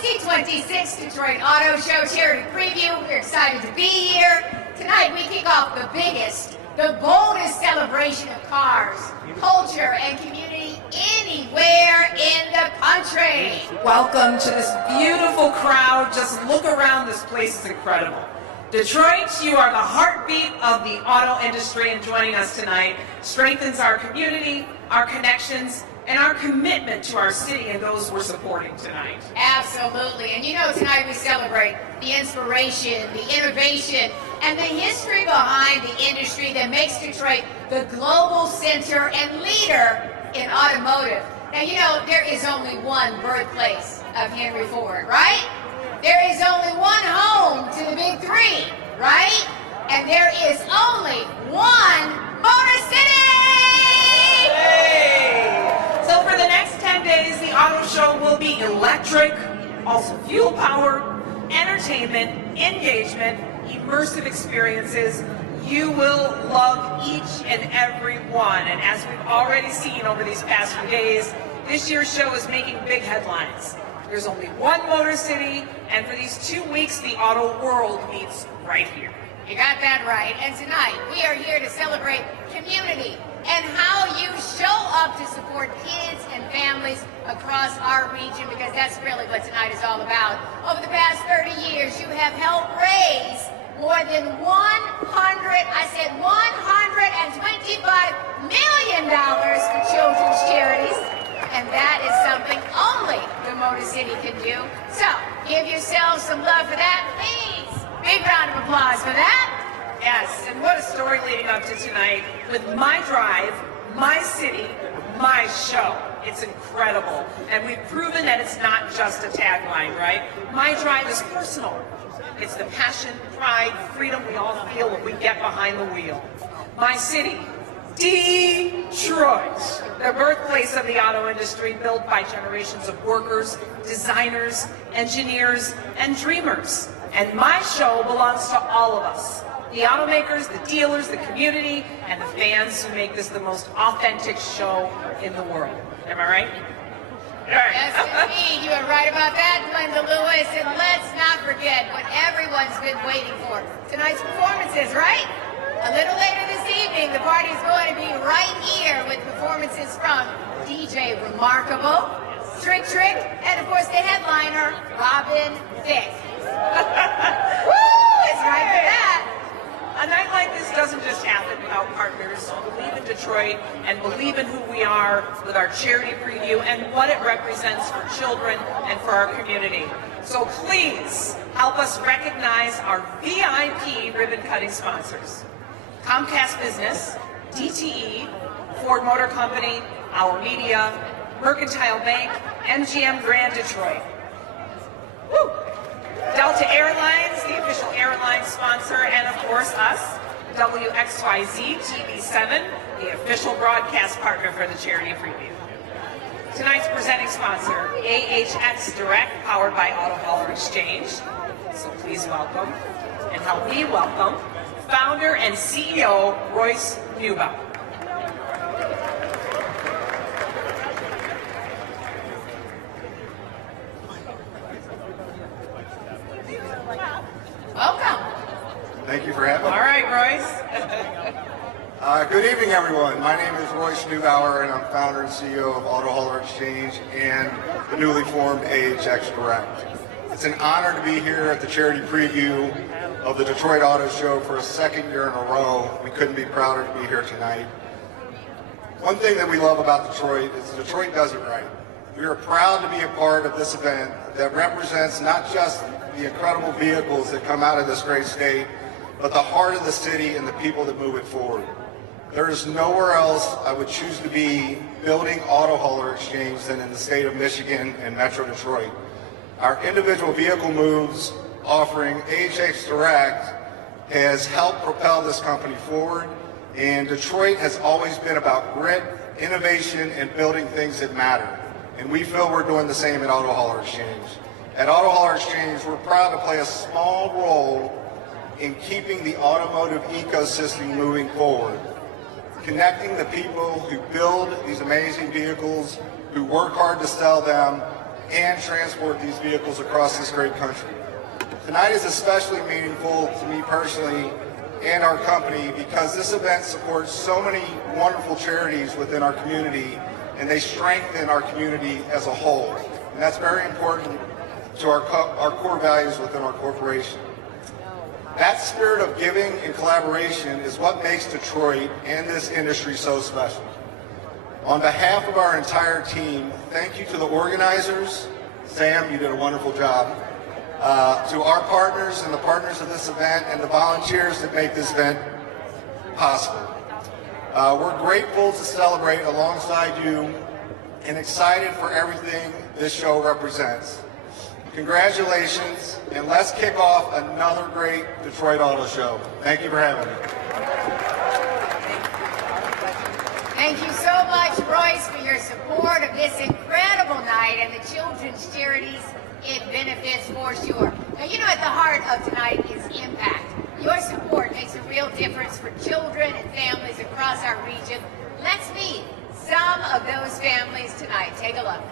2026 Detroit Auto Show Charity Preview. We're excited to be here. Tonight we kick off the biggest, the boldest celebration of cars, culture, and community anywhere in the country. Welcome to this beautiful crowd. Just look around. This place is incredible. Detroit, you are the heartbeat of the auto industry, and joining us tonight strengthens our community, our connections, and our commitment to our city and those we're supporting tonight. Absolutely. And you know, tonight we celebrate the inspiration, the innovation, and the history behind the industry that makes Detroit the global center and leader in automotive. Now, you know, there is only one birthplace of Henry Ford, right? There is only one home to the big three, right? And there is only one Motor City! Hey! So for the next 10 days, the auto show will be electric, also fuel-powered, entertainment, engagement, immersive experiences. You will love each and every one. And as we've already seen over these past few days, this year's show is making big headlines. There's only one Motor City, and for these 2 weeks, the auto world meets right here. You got that right. And tonight, we are here to celebrate community and how you show up to support kids and families across our region, because that's really what tonight is all about. Over the past 30 years, you have helped raise more than $125 million for children's charities. And that is something only the Motor City can do. So, give yourselves some love for that, please. Big round of applause for that. Yes, and what a story leading up to tonight with My Drive, My City, My Show. It's incredible. And we've proven that it's not just a tagline, right? My Drive is personal. It's the passion, pride, freedom we all feel when we get behind the wheel. My City, Detroit, the birthplace of the auto industry, built by generations of workers, designers, engineers, and dreamers. And My Show belongs to all of us. The automakers, the dealers, the community, and the fans who make this the most authentic show in the world. Am I right? Right. Yes, indeed. You are right about that, Glenda Lewis. And let's not forget what everyone's been waiting for. Tonight's performances, right? A little later this evening, the party's going to be right here with performances from DJ Remarkable, Trick, and of course the headliner, Robin Thicke. Woo! It's right for that. A night like this doesn't just happen without partners who believe in Detroit and believe in who we are with our charity preview and what it represents for children and for our community. So please help us recognize our VIP ribbon-cutting sponsors. Comcast Business, DTE, Ford Motor Company, Our Media, Mercantile Bank, MGM Grand Detroit. Woo! Delta Airlines, the official airline sponsor, and of course us, WXYZ-TV 7, the official broadcast partner for the charity preview. Tonight's presenting sponsor, AHX Direct, powered by Auto Hauler Exchange. So please welcome, and help me welcome, founder and CEO, Royce Neubauer. Welcome. Thank you for having me. All right, Royce. Good evening, everyone. My name is Royce Neubauer, and I'm founder and CEO of Auto Hauler Exchange and the newly formed AHX Direct. It's an honor to be here at the charity preview of the Detroit Auto Show for a second year in a row. We couldn't be prouder to be here tonight. One thing that we love about Detroit is Detroit does it right. We are proud to be a part of this event that represents not just the incredible vehicles that come out of this great state, but the heart of the city and the people that move it forward. There is nowhere else I would choose to be building Auto Hauler Exchange than in the state of Michigan and Metro Detroit. Our individual vehicle moves offering AHX Direct has helped propel this company forward, and Detroit has always been about grit, innovation, and building things that matter. And we feel we're doing the same at Auto Hauler Exchange. At Auto Hauler Exchange, we're proud to play a small role in keeping the automotive ecosystem moving forward, connecting the people who build these amazing vehicles, who work hard to sell them, and transport these vehicles across this great country. Tonight is especially meaningful to me personally and our company because this event supports so many wonderful charities within our community, and they strengthen our community as a whole. And that's very important to our core values within our corporation. That spirit of giving and collaboration is what makes Detroit and this industry so special. On behalf of our entire team, thank you to the organizers. Sam, you did a wonderful job. To our partners and the partners of this event and the volunteers that make this event possible. We're grateful to celebrate alongside you and excited for everything this show represents. Congratulations, and let's kick off another great Detroit Auto Show. Thank you for having me. Thank you so much, Royce, for your support of this incredible night and the children's charities it benefits for sure. Now, you know, at the heart of tonight is impact. Your support makes a real difference for children and families across our region. Let's meet some of those families tonight. Take a look.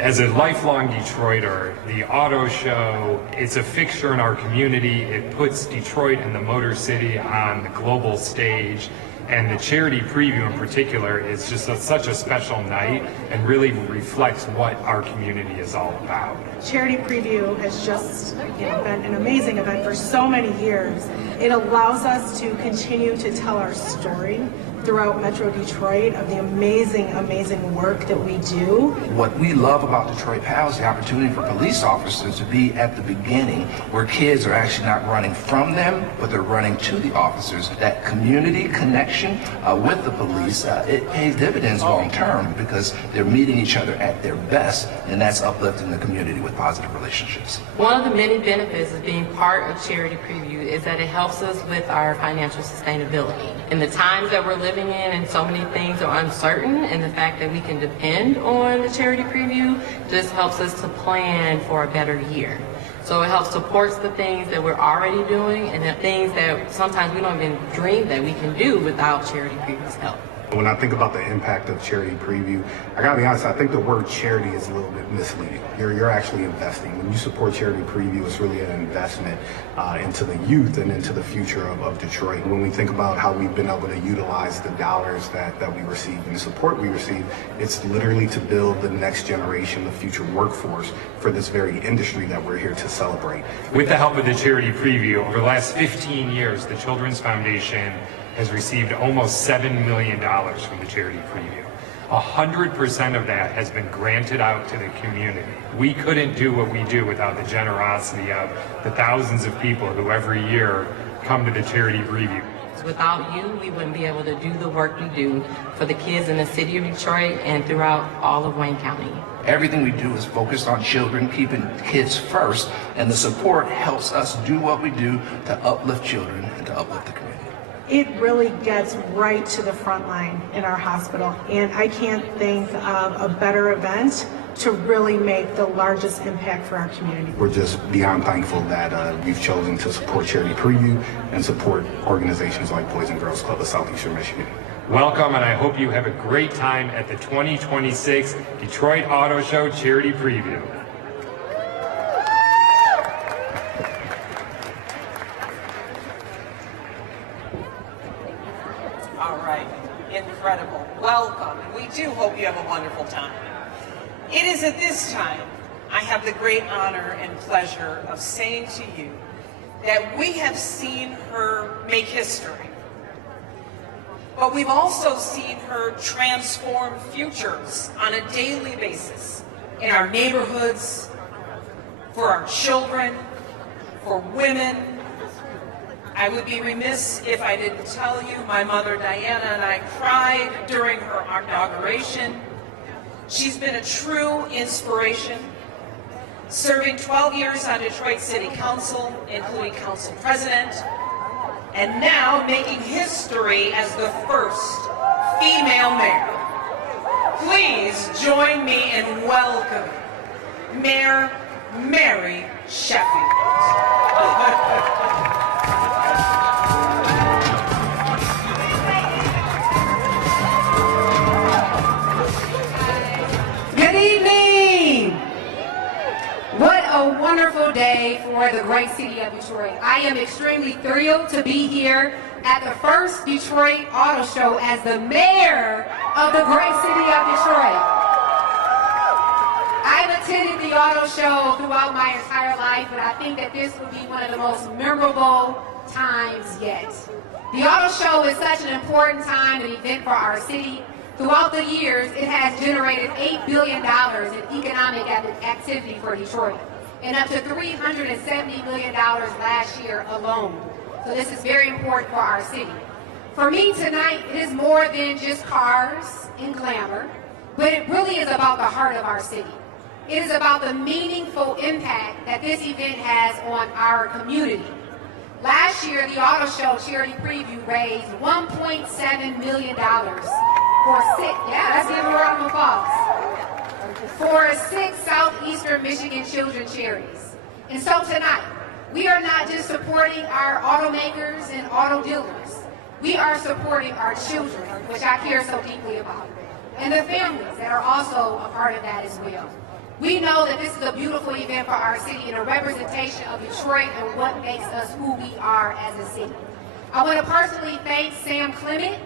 As a lifelong Detroiter, the auto show, it's a fixture in our community. It puts Detroit and the Motor City on the global stage. And the charity preview in particular is just such a special night and really reflects what our community is all about. Charity preview has just been an amazing event for so many years. It allows us to continue to tell our story throughout Metro Detroit of the amazing, amazing work that we do. What we love about Detroit PAL is the opportunity for police officers to be at the beginning where kids are actually not running from them, but they're running to the officers. That community connection with the police, it pays dividends long term because they're meeting each other at their best, and that's uplifting the community with positive relationships. One of the many benefits of being part of Charity Preview is that it helps us with our financial sustainability. In the times that we're living in and so many things are uncertain, and the fact that we can depend on the Charity Preview just helps us to plan for a better year. So it helps supports the things that we're already doing and the things that sometimes we don't even dream that we can do without Charity Preview's help. When I think about the impact of Charity Preview, I gotta be honest, I think the word charity is a little bit misleading. You're actually investing. When you support Charity Preview, it's really an investment into the youth and into the future of Detroit. When we think about how we've been able to utilize the dollars that we receive and the support we receive, it's literally to build the next generation, the future workforce for this very industry that we're here to celebrate. With the help of the Charity Preview, over the last 15 years, the Children's Foundation has received almost $7 million from the Charity Preview. 100% of that has been granted out to the community. We couldn't do what we do without the generosity of the thousands of people who every year come to the Charity Preview. Without you, we wouldn't be able to do the work we do for the kids in the city of Detroit and throughout all of Wayne County. Everything we do is focused on children, keeping kids first, and the support helps us do what we do to uplift children and to uplift the community. It really gets right to the front line in our hospital, and I can't think of a better event to really make the largest impact for our community. We're just beyond thankful that we've chosen to support Charity Preview and support organizations like Boys and Girls Club of Southeastern Michigan. Welcome, and I hope you have a great time at the 2026 Detroit Auto Show Charity Preview. All right, incredible. Welcome. We do hope you have a wonderful time. It is at this time I have the great honor and pleasure of saying to you that we have seen her make history, but we've also seen her transform futures on a daily basis in our neighborhoods, for our children, for women. I would be remiss if I didn't tell you my mother Diana and I cried during her inauguration. She's been a true inspiration, serving 12 years on Detroit City Council, including council president, and now making history as the first female mayor. Please join me in welcoming Mayor Mary Sheffield. for the great city of Detroit. I am extremely thrilled to be here at the first Detroit Auto Show as the mayor of the great city of Detroit. I've attended the auto show throughout my entire life, but I think that this will be one of the most memorable times yet. The auto show is such an important time and event for our city. Throughout the years, it has generated $8 billion in economic activity for Detroit, and up to $370 million last year alone. So this is very important for our city. For me tonight, it is more than just cars and glamour, but it really is about the heart of our city. It is about the meaningful impact that this event has on our community. Last year, the Auto Show Charity Preview raised $1.7 million for 6 Southeastern Michigan children charities. And so tonight, we are not just supporting our automakers and auto dealers. We are supporting our children, which I care so deeply about, and the families that are also a part of that as well. We know that this is a beautiful event for our city and a representation of Detroit and what makes us who we are as a city. I want to personally thank Sam Clement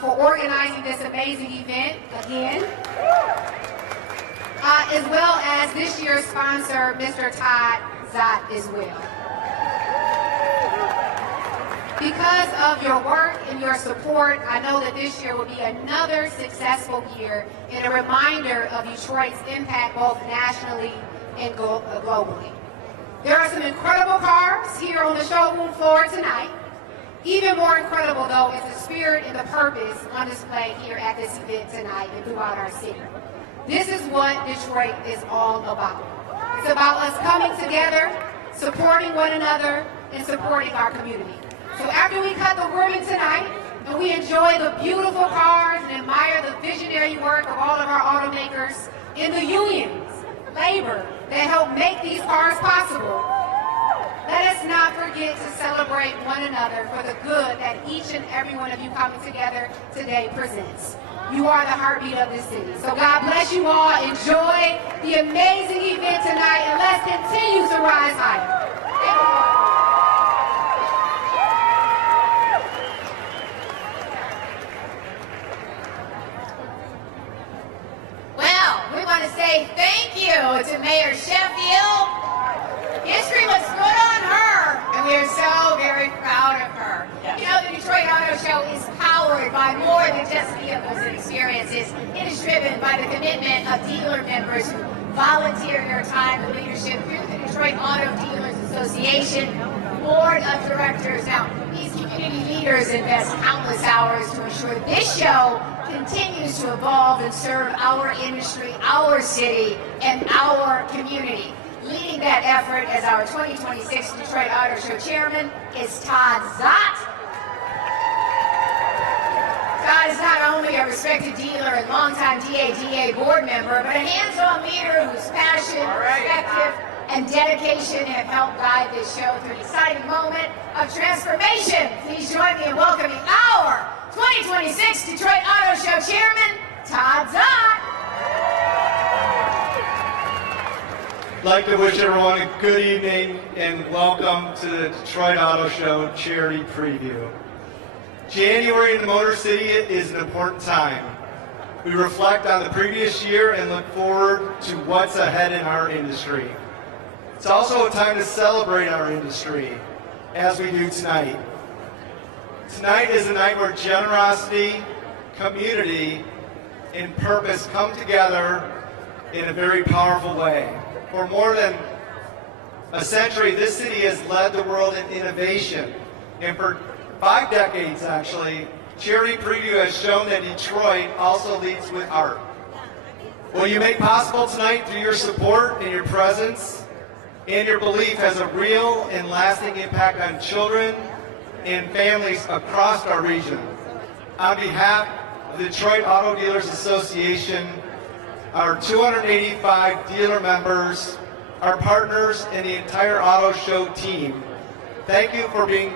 for organizing this amazing event again, as well as this year's sponsor, Mr. Todd Zott, as well. Because of your work and your support, I know that this year will be another successful year and a reminder of Detroit's impact both nationally and globally. There are some incredible cars here on the showroom floor tonight. Even more incredible, though, is the spirit and the purpose on display here at this event tonight and throughout our city. This is what Detroit is all about. It's about us coming together, supporting one another, and supporting our community. So after we cut the ribbon tonight, and we enjoy the beautiful cars and admire the visionary work of all of our automakers and the unions, labor, that help make these cars possible, let us not forget to celebrate one another for the good that each and every one of you coming together today presents. You are the heartbeat of this city. So God bless you all. Enjoy the amazing event tonight, and let's continue to rise higher. Thank you. Say thank you to Mayor Sheffield. History looks good on her, and we are so very proud of her. You know, the Detroit Auto Show is powered by more than just vehicles and experiences. It is driven by the commitment of dealer members who volunteer their time and leadership through the Detroit Auto Dealers Association Board of Directors. Now, these community leaders invest countless hours to ensure this show continues to evolve and serve our industry, our city, and our community. Leading that effort as our 2026 Detroit Auto Show Chairman is Todd Zott. Todd is not only a respected dealer and longtime DA board member, but a hands-on leader whose passion, perspective, and dedication have helped guide this show through an exciting moment of transformation. Please join me in welcoming our 2026 Detroit Auto Show Chairman, Todd Zott. I'd like to wish everyone a good evening and welcome to the Detroit Auto Show Charity Preview. January in the Motor City is an important time. We reflect on the previous year and look forward to what's ahead in our industry. It's also a time to celebrate our industry, as we do tonight. Tonight is a night where generosity, community, and purpose come together in a very powerful way. For more than a century, this city has led the world in innovation. And for 5 decades, actually, Charity Preview has shown that Detroit also leads with art. What you make possible tonight through your support and your presence and your belief has a real and lasting impact on children and families across our region. On behalf of the Detroit Auto Dealers Association, our 285 dealer members, our partners, and the entire auto show team, thank you for being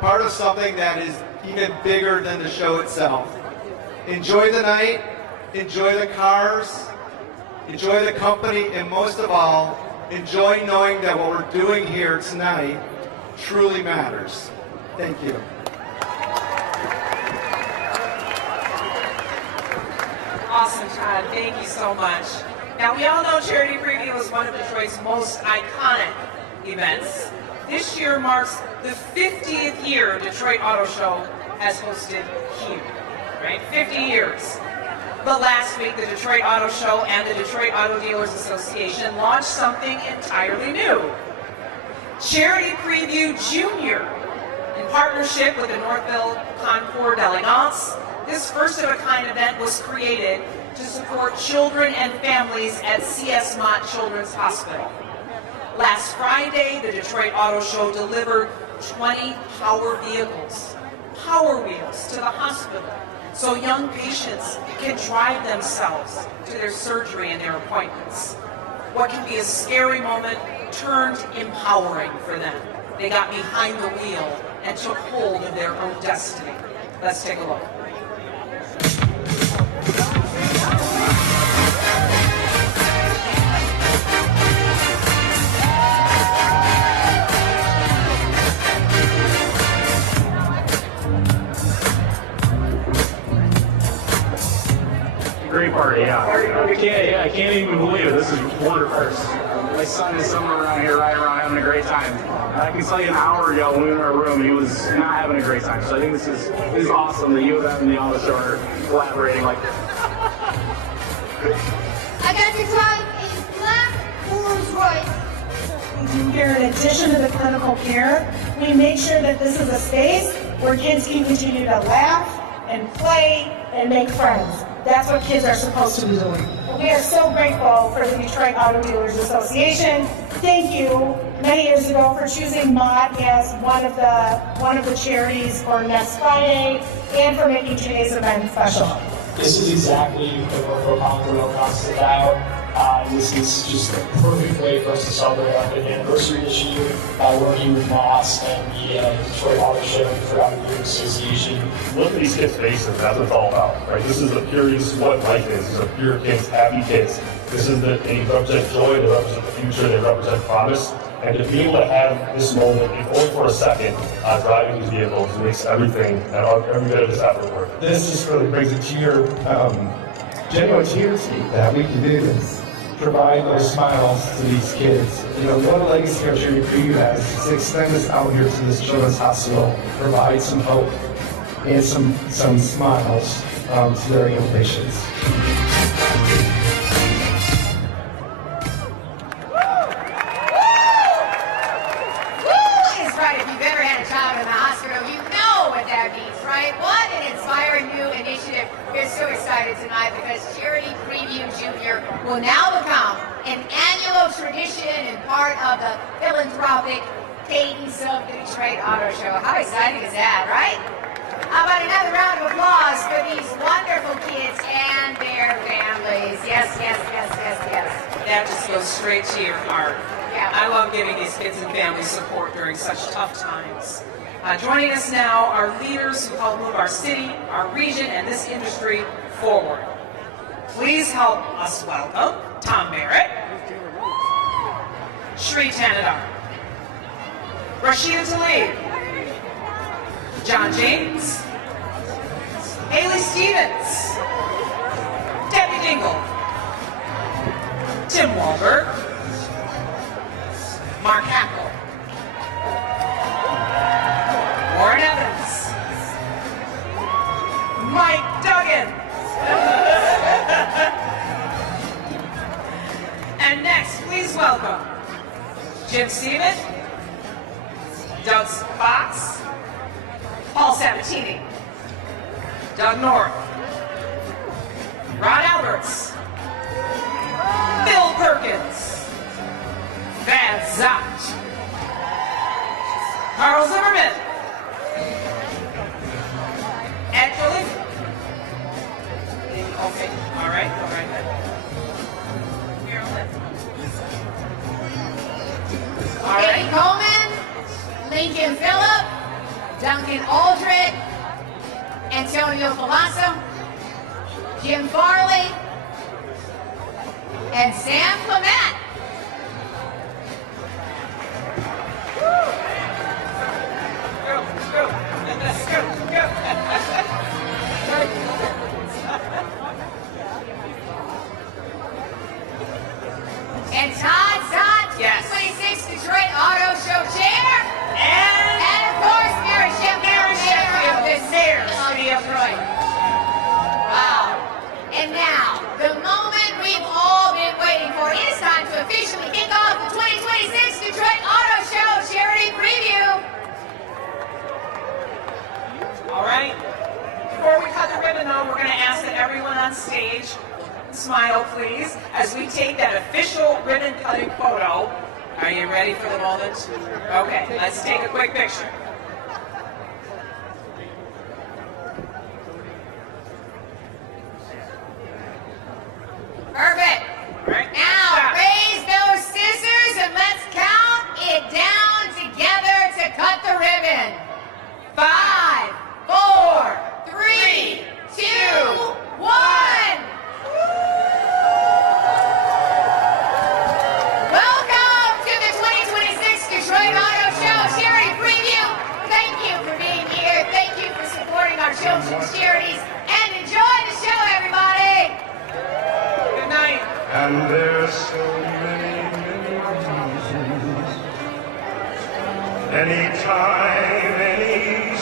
part of something that is even bigger than the show itself. Enjoy the night, enjoy the cars, enjoy the company, and most of all, enjoy knowing that what we're doing here tonight truly matters. Thank you. Awesome, Todd. Thank you so much. Now, we all know Charity Preview is one of Detroit's most iconic events. This year marks the 50th year Detroit Auto Show has hosted here, right? 50 years. But last week, the Detroit Auto Show and the Detroit Auto Dealers Association launched something entirely new. Charity Preview Junior, in partnership with the Northville Concours d'Elegance, this first-of-a-kind event was created to support children and families at C.S. Mott Children's Hospital. Last Friday, the Detroit Auto Show delivered 20 Power Wheels to the hospital so young patients can drive themselves to their surgery and their appointments. What can be a scary moment turned empowering for them. They got behind the wheel and took hold of their own destiny. Let's take a look. Great party, yeah. I can't even believe it. This is wonderful. My son is somewhere around here, right around, having a great time. I can tell you an hour ago when we were in our room, he was not having a great time. So I think this is awesome that you and the Auto Show are collaborating like this. I got to drive a black Rolls Royce. We do here, in addition to the clinical care, we make sure that this is a space where kids can continue to laugh and play and make friends. That's what kids are supposed to be doing. We are so grateful for the Detroit Auto Dealers Association. Thank you many years ago for choosing Mott as one of the charities for next Friday and for making today's event special. This is exactly what Northville Concours is about. This is just the perfect way for us to celebrate our 50th anniversary this year by working with Moss and the Detroit Auto Show for Auto Dealers Association. Look at these kids' faces. That's what it's all about, right? This is what life is. These are pure kids, happy kids. They represent joy. They represent the future. They represent promise. And to be able to have this moment, if only for a second, driving these vehicles makes everything and every bit of this effort worth it. This just really brings it to your genuine tears that we can do this. Provide those smiles to these kids. You know, what a legacy our Charity Preview has is to extend this out here to this children's hospital, provide some hope and some smiles to their young patients. Is right. If you've ever had a child in the hospital, you know what that means, right? What an inspiring new initiative. We're so excited tonight because Charity Preview Junior will now become an annual tradition and part of the philanthropic cadence of the Detroit Auto Show. How exciting is that, right? How about another round of applause for these wonderful kids and their families? Yes, yes, yes, yes, yes. That just goes straight to your heart. Yeah. I love giving these kids and families support during such tough times. Joining us now are leaders who help move our city, our region, and this industry forward. Please help us welcome Tom Barrett, Shri Tanadar, Rashida Tlaib, John James, Haley Stevens, Debbie Dingle, Tim Wahlberg, Mark Hackle, Warren Evans, Mike Duggan, and next, please welcome Jim Seaman, Doug Fox, Paul Sabatini, Doug North, Ron Alberts, Bill Perkins, Van Zott, Carl Zimmerman, Ed Philly. Okay, all right. All Eddie right. Coleman, Lincoln Phillip, Duncan Aldred, Antonio Palazzo, Jim Farley, and Sam Clement. And Todd Sott, Yes. 26 Detroit Auto Show Chair. And Of course, Mary Sheffield, Mary Sheffield, the Mayor City of of Detroit. Wow. And now, the moment we've all been waiting for. It is time to officially kick off the 2026 Detroit Auto Show Charity Preview. all right. Before we cut the ribbon, though, we're going to ask that everyone on stage smile, please, as we take that official ribbon cutting photo. Are you ready for the moment? Okay, let's take a quick picture. Perfect. All right. Now, Stop. raise those scissors and let's count it down together to cut the ribbon. 5, 4, 3, 2, 1. Welcome to the 2026 Detroit Auto Show Charity Preview. Thank you for being here. Thank you for supporting our children's charities. And enjoy the show, everybody. Good night. And there's so many, many reasons. Anytime, any